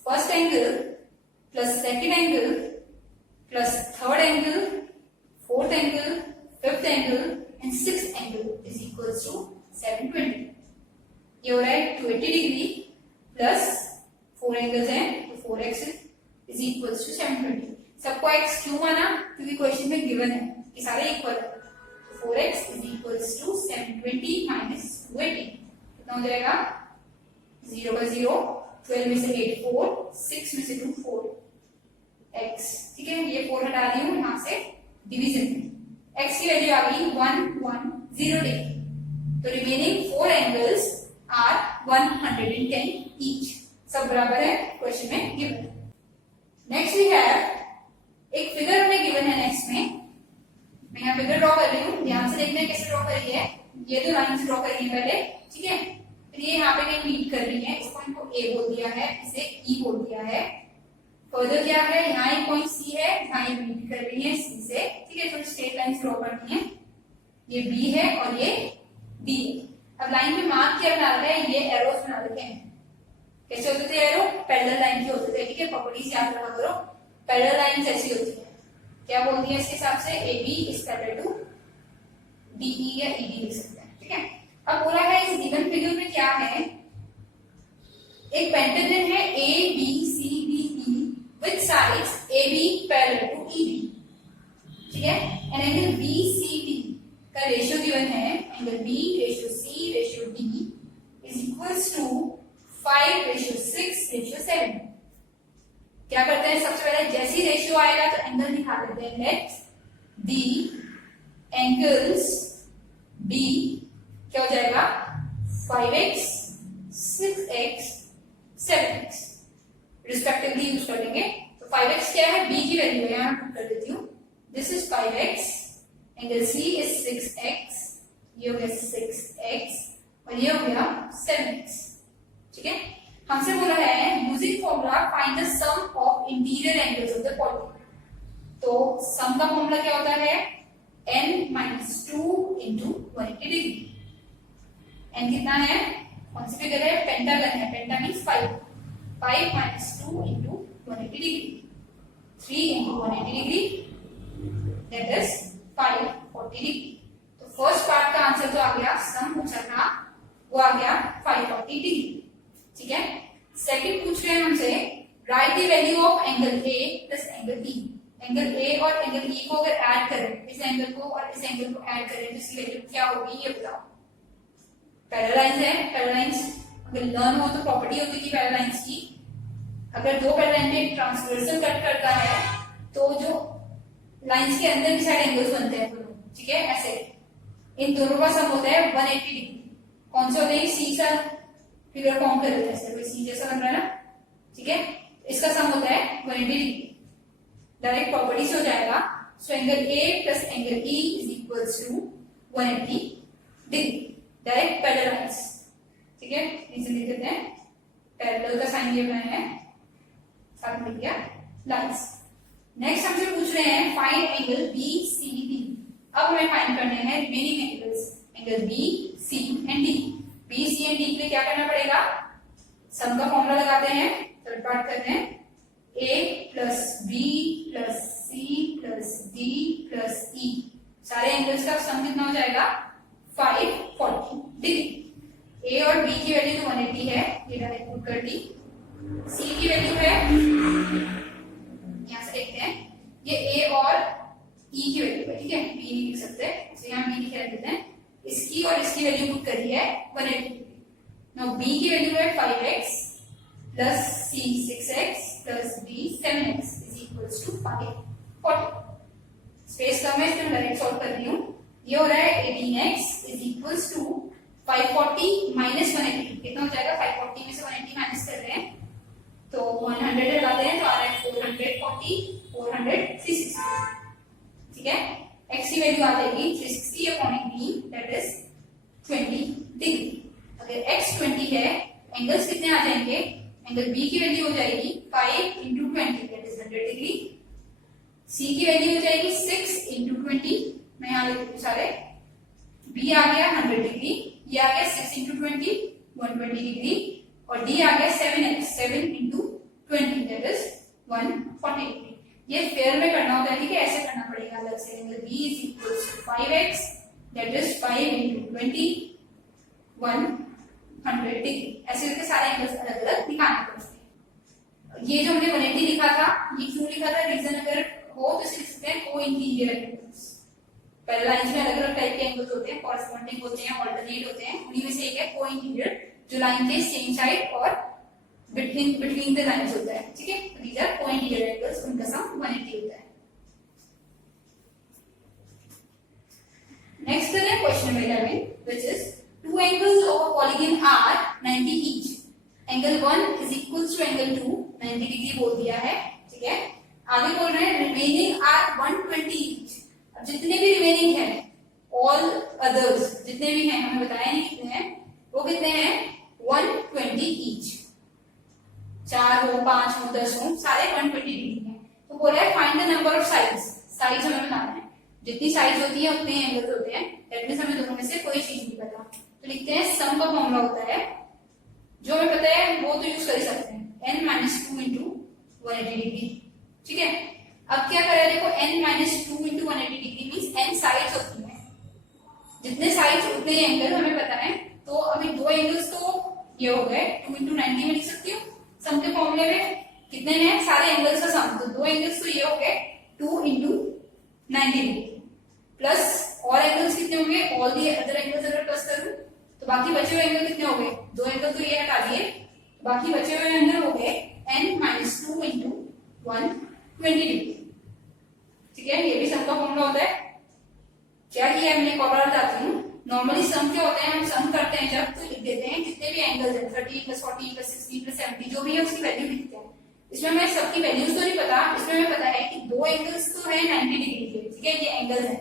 First angle plus second angle plus third angle, fourth angle, fifth angle and sixth angle is equals to 720। ये हो रहा है 280 डिग्री प्लस 4 एंगल्स हैं तो 4x इज इक्वल्स टू 720। सबको x क्यों माना, क्योंकि क्वेश्चन में गिवन है कि सारे इक्वल है, तो 4x is equals to 720 minus 280 कितना हो जाएगा, 0 का 0, 12 में से 8 4, 6 में से 2 4 x, ठीक है। ये 4 हटा दी हूँ यहाँ से डिवीजन में, x की वैल्यू आ गई 110 डिग्री, तो रिमेनिंग 4 एंगल्स आर 110 ईच, सब बराबर है क्वेश्चन में गिवन। नेक्स्ट वी हैव एक फिगर हमें गिवन है। नेक्स्ट में मैं यहाँ फिगर ड्रॉ कर रही हूँ, ध्यान से देखना है कैसे ड्रॉ करी है। ये दो लाइंस ड्रॉ करी है पहले, ठीक है, फिर ये यहाँ पे कहीं मीट कर रही है, इस पॉइंट को ए बोल दिया है, इसे ई बोल दिया है। फर्दर क्या है, यहाँ एक पॉइंट सी है जहाँ ये मीट कर रही है सी से, ठीक है, तो स्ट्रेट लाइंस ड्रॉ करनी है, ये बी है और ये डी है। अब लाइन पे मार्क क्या बना रहे हैं, ये एरोस बना रखे हैं। कैसे होते थे एरो, पैरेलल लाइन के होते थे, ठीक है, प्रॉपर्टीज याद रखा करो। पैरेलल लाइन ऐसी होती है, क्या बोलती है इसके हिसाब से, A B is parallel to D E या ई डी लिख सकते हैं, ठीक है। अब बोला है इस गिवन फिगर में क्या है, एक पेंटागन है A B C D E with sides A B parallel to E B, ठीक है, and angle B C D का रेशियो गिवन है, angle B ratio C ratio D is equals to 5:6:7। क्या करते हैं, सबसे पहले जैसी रेशियो आएगा तो एंगल निकाल लेते हैं। लेट दी एंगल्स बी क्या हो जाएगा 5x 6x 7x respectively use कर लेंगे। तो 5x क्या है, b की वैल्यू है, यहां पुट कर देती हूँ, this is 5x, angle C is 6x, ये हो गया 6x और ये हो गया 7x, ठीक है। हमसे बोला है using formula find the sum of interior angles of the polygon. तो सम का फॉर्मूला क्या होता है, n-2 into 180 डिग्री। n कितना है, कौन सी फिगर है, पेंटागन है, penta means 5 2 into 180 degree, 3 into 180 degree, that is 540 degree. तो फर्स्ट पार्ट का आंसर तो आ गया, सम पूछा था वो आ गया 540 डिग्री, ठीक है। सेकंड पूछ रहे हैं हमसे right the value of angle A plus angle E. Angle A और एंगल ई को अगर ऐड करें, इस एंगल को और इस एंगल को ऐड करें तो इसकी वैल्यू क्या होगी ये बताओ। पैरेलल लाइंस है, पैरेलल लाइंस अगर लर्न हो तो प्रॉपर्टी होती है पैरेलल लाइंस की, अगर दो पैरेलल लाइन में ट्रांसवर्सल कट करता है तो जो लाइंस के अंदर की साइड एंगल्स बनते हैं दोनों, ठीक है, ऐसे इन दोनों का सम होता है 180 डिग्री। कौन से होते हैं? सी सा फिगर फॉर्म कर देते हैं, ऐसे सी जैसा बन रहा है ना, ठीक है, इसका सम होता है 180 डिग्री। डायरेक्ट प्रॉपर्टी से हो जाएगा, so angle A plus angle E is equals to 180 degree, direct parallel lines, ठीक है, नीचे लिख देते हैं, पैरेलल का साइन ये बनाया है, साथ में लिख दिया लाइंस। नेक्स्ट हमसे पूछ रहे हैं find angle B C D. अब हमें फाइंड करने हैं remaining angles, angle B C and D. B C and D के लिए क्या करना पड़ेगा? सम का फॉर्मूला लगाते हैं, थर्ड पार्ट करते हैं, A plus B plus C plus D plus E, सारे एंगल्स का सम कितना हो जाएगा? 540 डिग्री। ए और बी की वैल्यू तो 180 है, ये डायरेक्ट पुट कर दी। सी की वैल्यू है, यहां से देखते हैं, ये ए और ई की वैल्यू है, ठीक है, बी नहीं लिख सकते, तो यहाँ बी लिख देते हैं, इसकी और इसकी वैल्यू पुट करी है 180 डिग्री। नाउ बी की वैल्यू है 5x plus C 6x plus D 7x is equals to 540। Space कम है इसलिए मैं डायरेक्ट सॉल्व कर रही हूँ। ये हो रहा है 18x is equals to 540 minus 180, कितना हो जाएगा? 540 में से 180 माइनस कर रहे हैं तो 100 लगाते हैं तो आ रहा है 440 460, ठीक है। x की वैल्यू आ जाएगी 360 अपॉन 18 दैट इज 20 डिग्री। अगर x 20 है, एंगल्स कितने आ जाएंगे? एंगल b की वैल्यू हो जाएगी 5 into 20 that is 100 degree. c की वैल्यू हो जाएगी 6 इंटू 20, मैं यहाँ लिख दूँ सारे, b आ गया 100 डिग्री, ये आ गया 6 इंटू 20 120 डिग्री, और d आ गया 7x 7 into 20 that is 140 degree. ये फेयर में करना होता है, ठीक है, ऐसे करना पड़ेगा अलग से। Angle b is equals to 5x that is 5 into 20 100 degree, ऐसे करके सारे एंगल्स अलग अलग निकालने पड़ते हैं। ये जो हमने 180 लिखा था, ये क्यों लिखा था? रीजन अगर हो तो इसे लिख सकते हैं को इंटीरियर एंगल्स। पैरेलल लाइंस में अलग अलग टाइप के एंगल्स होते हैं, कॉरेस्पॉन्डिंग होते हैं, ऑल्टरनेट होते हैं, उन्हीं में से एक है को इंटीरियर, जो लाइन के सेम साइड और बिटवीन द लाइंस होता है, ठीक है, दीज आर को इंटीरियर एंगल्स, उनका सम 180 होता है। नेक्स्ट है question number 11 which is two angles of a polygon are 90 each. Angle 1 is equal to angle 2 90 degree बोल दिया है, ठीक है। आगे बोल रहे हैं remaining are 120 each. अब जितने भी रिमेनिंग है, all others जितने भी हैं, हमें बताया नहीं कितने हैं, वो कितने हैं? 120 each। 4 हो, 5 हो, 10 हो, सारे 120 डिग्री हैं। तो बोल रहा है find the number of sides, sides हमें बताना है, जितनी साइड्स होती है उतने एंगल्स होते हैं, दैट मींस हमें दोनों में से कोई चीज नहीं पता, तो लिखते हैं सम का फॉर्मूला होता है, जो हमें पता है वो तो यूज कर ही सकते हैं, n माइनस 2 इंटू 180 डिग्री, ठीक है। अब क्या करें, देखो n minus 2 into 180 degree means n sides होती हैं, जितने साइड्स उतने एंगल हमें पता है। तो अभी दो एंगल्स तो ये हो गए, 2 इंटू 90 में लिख सकती हूँ, सम के फॉर्मूले में कितने हैं? सारे एंगल्स का सम, तो दो एंगल्स तो ये हो गए 2 इंटू 90 डिग्री, प्लस और एंगल्स कितने होंगे? ऑल दी अदर एंगल्स अगर प्लस करूं तो बाकी बचे हुए एंगल कितने हो गए? दो एंगल तो ये हटा दिए, बाकी बचे हुए एंगल हो गए n माइनस 2 इंटू 120 डिग्री, ठीक है। ये भी सम का फॉर्मूला होता है। क्या किया हमने, कॉपी बताती हूँ। नॉर्मली सम क्या होते हैं, हम सम करते हैं जब तो लिख देते हैं जितने भी एंगल्स हैं 30 प्लस 40 प्लस 60 प्लस 70 जो भी है उसकी वैल्यू लिखते हैं। इसमें हमें सबकी वैल्यूज तो नहीं पता, इसमें हमें पता है कि दो एंगल्स तो है 90 डिग्री के, ठीक है, ये एंगल्स है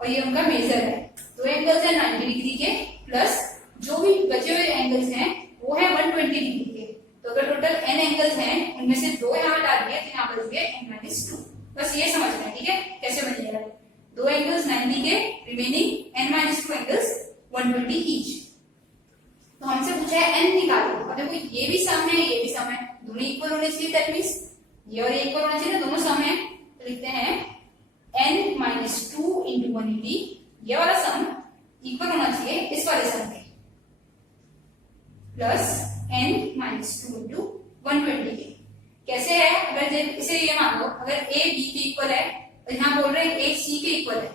और ये उनका मेजर है। दो एंगल्स है 90 डिग्री के, प्लस जो भी बचे हुए एंगल्स हैं वो है 120 डिग्री के। तो अगर टोटल n एंगल्स हैं, उनमें से दो यहाँ डाल दिए तो यहाँ बच गए n माइनस 2। बस ये समझना है, ठीक है, कैसे बनेगा। दो एंगल्स 90 के, remaining n minus 2 angles 120 each. तो हमसे पूछा है n निकालो। अब देखो ये भी सम है, ये भी सम है, दोनों इक्वल होने चाहिए, दैट मींस ये और ये इक्वल होना चाहिए, दोनों सम है। तो लिखते हैं n माइनस 2 इंटू 180, ये वाला सम इक्वल होना चाहिए इस वाले सम के, प्लस n माइनस 2 इंटू 120 के। कैसे है, अगर इसे ये मान लो, अगर a b के इक्वल है और यहाँ बोल रहे हैं a c के इक्वल है,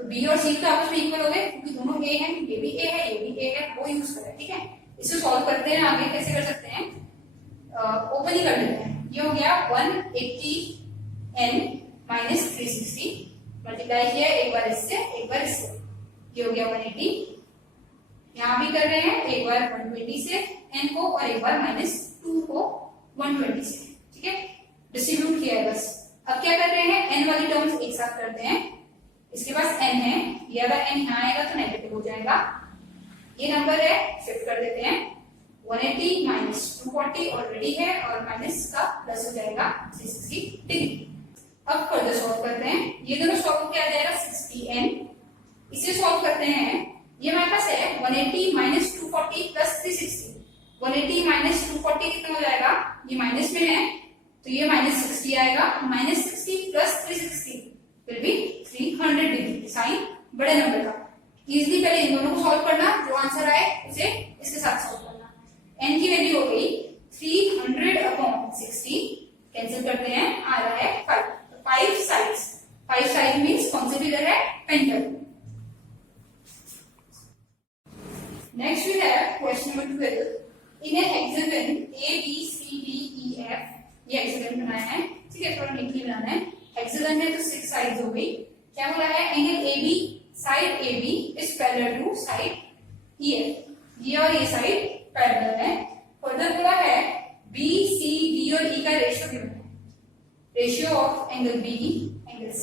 तो बी और सी तो आपस में इक्वल हो गए क्योंकि दोनों ए है, ये भी ए है, ये भी ए है, वो यूज करें। ठीक है, इसे सॉल्व करते हैं। आगे कैसे कर सकते हैं, ओपन ही कर लेते हैं। ये हो गया 180n माइनस 360 मल्टीप्लाई किया एक बार इससे एक बार इससे, ये हो गया 180। यहाँ भी कर रहे हैं, एक बार 120 से n को और एक बार -2 को 120 से। ठीक है, डिस्ट्रीब्यूट किया है बस। अब क्या कर रहे हैं, n वाली टर्म्स एक साथ करते हैं। इसके पास n है, ये अगर n यहाँ आएगा तो नेगेटिव हो जाएगा। ये नंबर है, शिफ्ट कर देते हैं। 180 माइनस 240 ऑलरेडी है और माइनस का प्लस हो जाएगा 360 डिग्री। अब फर्दर सॉल्व करते हैं। ये दोनों सॉल्व किया जाएगा 60n, इसे सॉल्व करते हैं। ये हमारे पास है 180 माइनस 240 प्लस 360। 180 माइनस 240 कितना हो जाएगा, ये माइनस में है तो ये -60 आएगा। -60 प्लस 360 फिर भी 300 डिग्री, साइन बड़े नंबर का। इजिली पहले इन दोनों को सॉल्व करना, जो आंसर आए उसे इसके साथ सॉल्व करना। n की वैल्यू हो गई 300/60, कैंसिल करते हैं, आ रहा है 5। 5 साइड्स, 5 साइड मींस कौन से फिगर है, pentagon. Next we have question number 12। In an hexagon ABCDEF, ये हेक्सागन बनाया है। ठीक है, थोड़ा नीटली बनाना है। हेक्सागन है तो 6 साइड्स हो गई। क्या बोला है, angle AB, side AB is parallel to side EF, ये और ये साइड पैरेलल है। फर्दर बोला है BCD और E का रेशियो गिवन है। Ratio of angle B, angle C,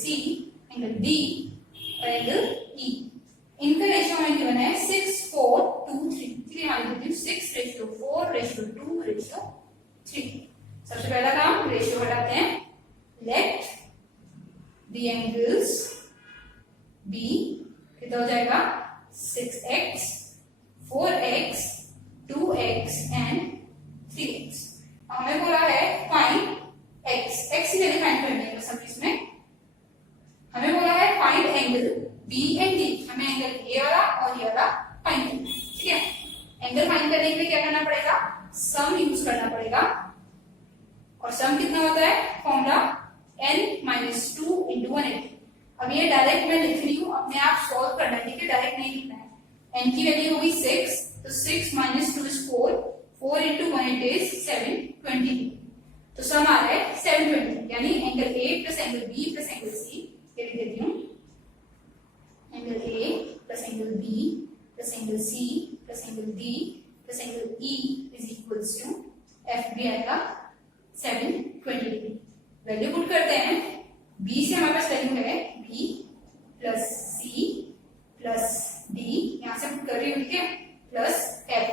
angle D और एंगल E, इनका रेशियो हमें गिवन है 6, 4, 2, 3। ठीक है, हमारी वैल्यू 6:4:2:3। सबसे पहला काम, रेशियो हटाते हैं। लेट द एंगल्स B कितना हो जाएगा, 6x, 4x, 2x and 3x। हमें बोला है फाइंड x, x की वैल्यू फाइंड करनी है सब इसमें। हमें बोला है find angle B and D, हमें एंगल A वाला और ये वाला फाइंड करना है। ठीक है, एंगल फाइंड करने के लिए क्या करना पड़ेगा, सम यूज करना पड़ेगा। और सम कितना होता है, फॉर्मूला n-2 × 180। अब ये डायरेक्ट मैं लिख रही हूँ, अपने आप सॉल्व करना है। ठीक है, डायरेक्ट नहीं लिखना है। n की वैल्यू होगी 6, तो 6 - 2 is 4, 4 × 180 is 720। तो सम आ रहा है 720, यानी angle A plus angle B plus angle C, ये लिख देती हूँ। Angle A plus angle B plus angle C plus angle D plus angle E is equals to FB आएगा 720 डिग्री। वैल्यू पुट करते हैं। B से हमारे पास वैल्यू है B plus C plus D, यहाँ से पुट कर रही हूँ। ठीक है, प्लस F।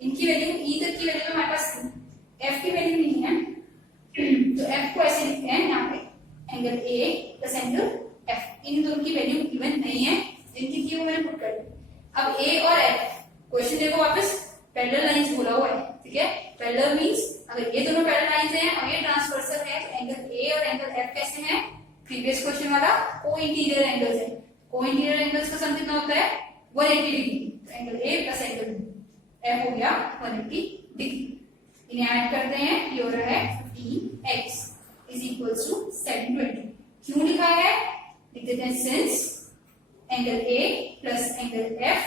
इनकी वैल्यू E तक की वैल्यू हमारे पास थी, F की वैल्यू नहीं है तो F को ऐसे लिखते हैं यहाँ पे, angle A plus angle F। इन दोनों की वैल्यू गिवन नहीं है, जिनकी थी वो मैंने पुट कर दी। अब A और F, क्वेश्चन देखो वापस पैरेलल लाइंस बोला हुआ है। ठीक है, पैरेलल मींस अगर ये दोनों पैरेलल लाइंस हैं और ये ट्रांसवर्सल है तो एंगल A और एंगल F कैसे हैं, प्रीवियस क्वेश्चन वाला को इंटीरियर एंगल्स है। को इंटीरियर एंगल्स का सम कितना होता है, 180 डिग्री। तो angle A plus angle F हो गया 180 डिग्री। इन्हें ऐड करते हैं, ये हो रहा है 15x इज इक्वल्स टू 720। क्यों लिखा है, लिख देते हैं since angle A plus angle F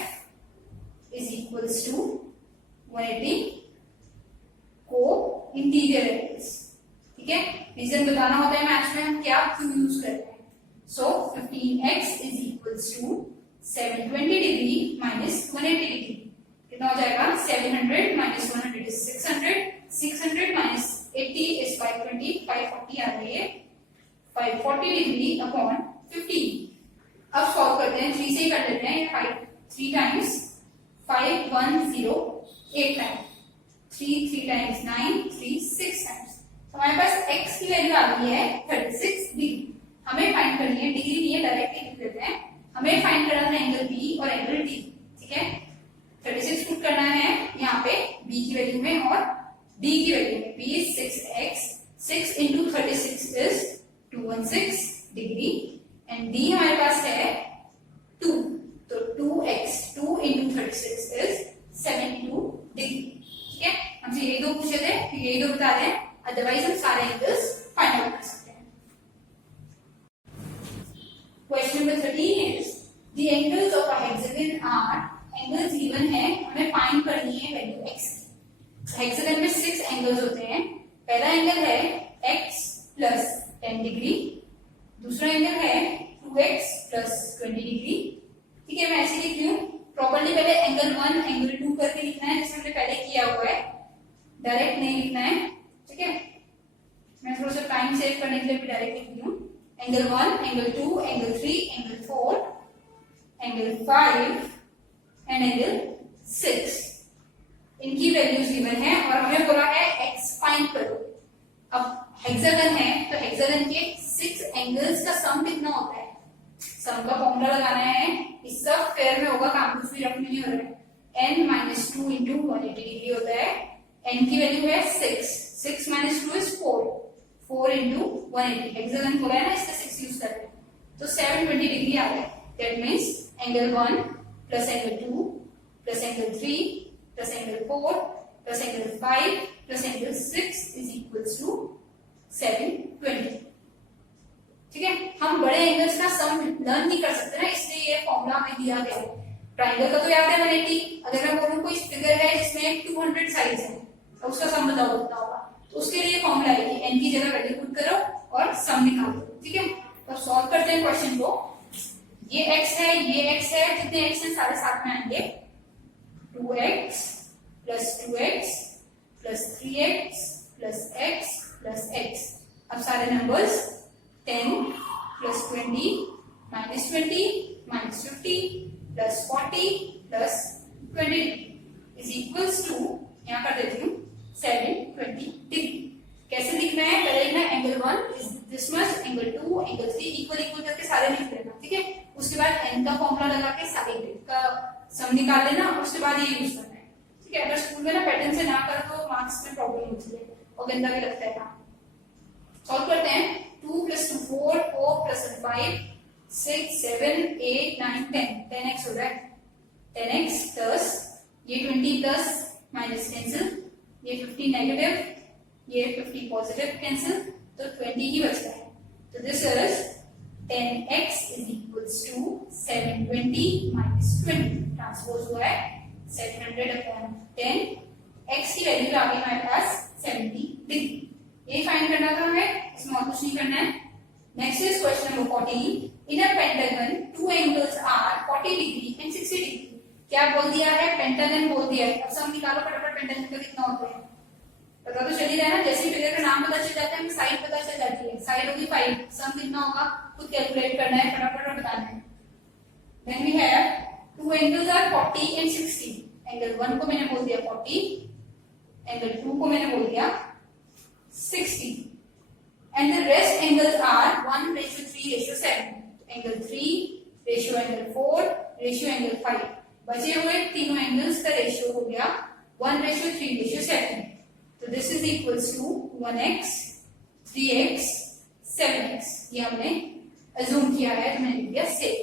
is equals to 180 को इंटीरियर एंगल्स। ठीक है, रीजन बताना होता है मैथ्स में हम क्या क्यों यूज करते हैं। So 15x is equals to 720 degree minus 180 degree, कितना हो जाएगा, 700 माइनस 100 इज 600, 600 माइनस 80 इज 520, 540 आ रही है 540 डिग्री अपॉन 15। अब सॉल्व करते हैं, 3 से ही कर लेते हैं। ये 3 टाइम्स 5108 टाइम्स 3 टाइम्स 9, 3 6 टाइम्स। तो हमारे पास x की वैल्यू आ गई है 36 डिग्री। हमें फाइंड करनी है, डिग्री नहीं है, डायरेक्ट लिख देते हैं। हमें फाइंड करना था एंगल B और एंगल D। ठीक है, 36 पुट करना है यहाँ पे B की वैल्यू में और D की वैल्यू में। B is 6x, 6 into 36 is 216 degree and D हमारे पास है 2, तो 2x, 2 into 36 is 72 डिग्री। ठीक है, हमसे यही दो पूछे थे, यही दो बता रहे हैं, अदरवाइज हम सारे एंगल्स फाइंड आउट कर सकते हैं। Question number 13 is are, angles given है, हमें फाइंड करनी है वैल्यू x की। हेक्सागन में 6 एंगल्स होते हैं। पहला एंगल है x प्लस 10 डिग्री, दूसरा एंगल है 2x प्लस 20 डिग्री। ठीक है, मैं ऐसे लिख रही हूँ। प्रॉपर्ली पहले एंगल 1 एंगल 2 करके लिखना है, जैसे हमने पहले किया हुआ है, डायरेक्ट नहीं लिखना है। ठीक है, मैं थोड़ा सा टाइम सेव करने के लिए भी डायरेक्ट लिख रही हूँ। Angle 1, angle 2, angle 3, angle 4, angle 5 and angle 6, इनकी वैल्यूज गिवन है और हमें बोला है x फाइंड करो। अब हेक्सागन है तो हेक्सागन के 6 एंगल्स का सम कितना होता है, सम का फॉर्मूला लगाना है। इस सब फेयर में होगा, काम कुछ भी रफ नहीं हो रहा है। n माइनस 2 इंटू 180 डिग्री होता है। n की वैल्यू है 6, 6 माइनस 2 इज 4, 4 इंटू 180, हेक्सागन बोला है ना, इसका 6 यूज कर रहे हैं तो 720 डिग्री आ गया। That means angle 1 plus angle 2 plus angle 3 plus angle 4 plus angle 5 plus angle 6 is equals to 720। ठीक है, हम बड़े एंगल्स का सम लर्न नहीं कर सकते ना, इसलिए ये फॉर्मूला हमें दिया गया है। ट्राइंगल का तो याद है 180। अगर मैं बोलूं कोई फिगर है जिसमें 200 साइड्स हैं तो उसका सम बताओ कितना होगा, तो उसके लिए फॉर्मूला है कि n की जगह वैल्यू पुट करो और सम निकालो। ठीक है, तो सॉल्व करते हैं क्वेश्चन को। ये x है, ये x है, जितने x हैं सारे साथ में आएंगे। 2x plus 2x plus 3x plus x plus x। अब सारे numbers 10 plus 20 minus 20 minus 50 plus 40 plus 20 is equals to, यहाँ कर देती हूँ 720 डिग्री। कैसे लिखना है, पहले लिखना है angle 1 is this much, angle 2, angle 3 equal equal करके सारे लिख लेना। ठीक है, उसके बाद n का फॉर्मूला लगा के साइड का सम निकाल लेना, उसके बाद ये यूज करना है। ठीक है, अगर स्कूल में ना पैटर्न से ना करो तो मार्क्स में प्रॉब्लम होती है और गंदा भी लगता है। सॉल्व करते हैं। 2 प्लस 2 4, 4 प्लस 5 6 7 8 9 10, 10x हो रहा है। 10x प्लस ये 20 प्लस माइनस कैंसिल, ये 50 नेगेटिव, ये 50 पॉजिटिव कैंसिल, तो 20 ही बचता है। तो this is 10x is equals to 720 minus 20, transpose हुआ है 700/10। x की वैल्यू आ गई हमारे पास 70 डिग्री। ये फाइंड करना था हमें, इसमें और कुछ नहीं करना है। Next is question number 14। In a pentagon two angles are 40 degree and 60 degree. क्या बोल दिया है, पेंटागन बोल दिया है। अब सम निकालो फटाफट, पेंटागन का कितना होता है पता तो चल ही रहा है ना। जैसे ही फिगर का नाम पता चल जाता है, हमें साइड पता चल जाती है। साइड होगी 5, सम कितना होगा खुद कैलकुलेट करना है, फटाफट और बताना है। Then we have two angles are 40 and 60। Angle 1 को मैंने बोल दिया 40, एंगल 2 को मैंने बोल दिया 60, and the rest angles are 1:3:7। Angle 3 ratio angle 4 ratio angle 5। बचे हुए तीनों एंगल्स का रेशियो हो गया 1:3:7। तो this is equals to 1x 3x 7x। ये हमने अज्यूम किया है, तो मैंने लिख दिया सेव।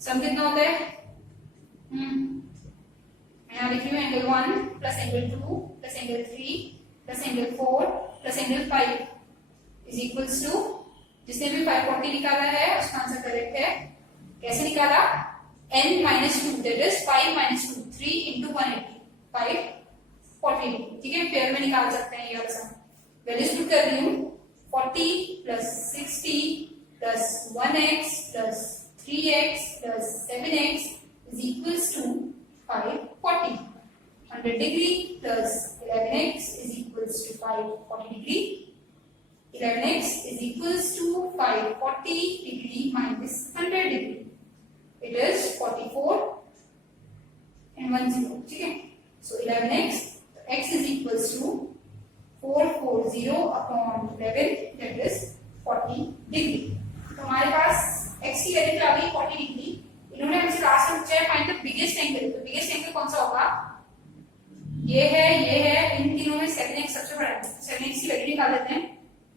सम कितना होता है, यहाँ लिख रही हूँ angle 1 plus angle 2 plus angle 3 plus angle 4 plus angle 5 is equals to, जिसने भी 540 निकाला है उसका आंसर करेक्ट है। कैसे निकाला, n minus 2 that is 5 minus 2 3 into 180 540। ठीक है, पेयर में निकाल सकते हैं ये वाला सम। वैल्यूज पुट कर रही हूँ 40 plus 60 plus 1x plus 3x plus 7x is equals to 540। 100 degree plus 11x is equals to 540 degree. 11x is equals to 540 degree minus 100 degree. It is 44 and 10. ठीक है, so 11x, x is equals to 440 upon 11, that is 40 degree. तो हमारे पास x की वैल्यू आ गई 40 डिग्री। इन्होंने हमसे लास्ट में पूछा है फाइंड द बिगेस्ट एंगल। तो बिगेस्ट एंगल कौन सा होगा, ये है, इन तीनों में 7x सबसे बड़ा है। 7x की वैल्यू निकाल लेते हैं।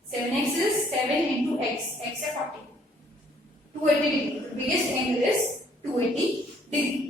7x is 7 into x. X है 40. 280 degree. The biggest angle is 280 degree.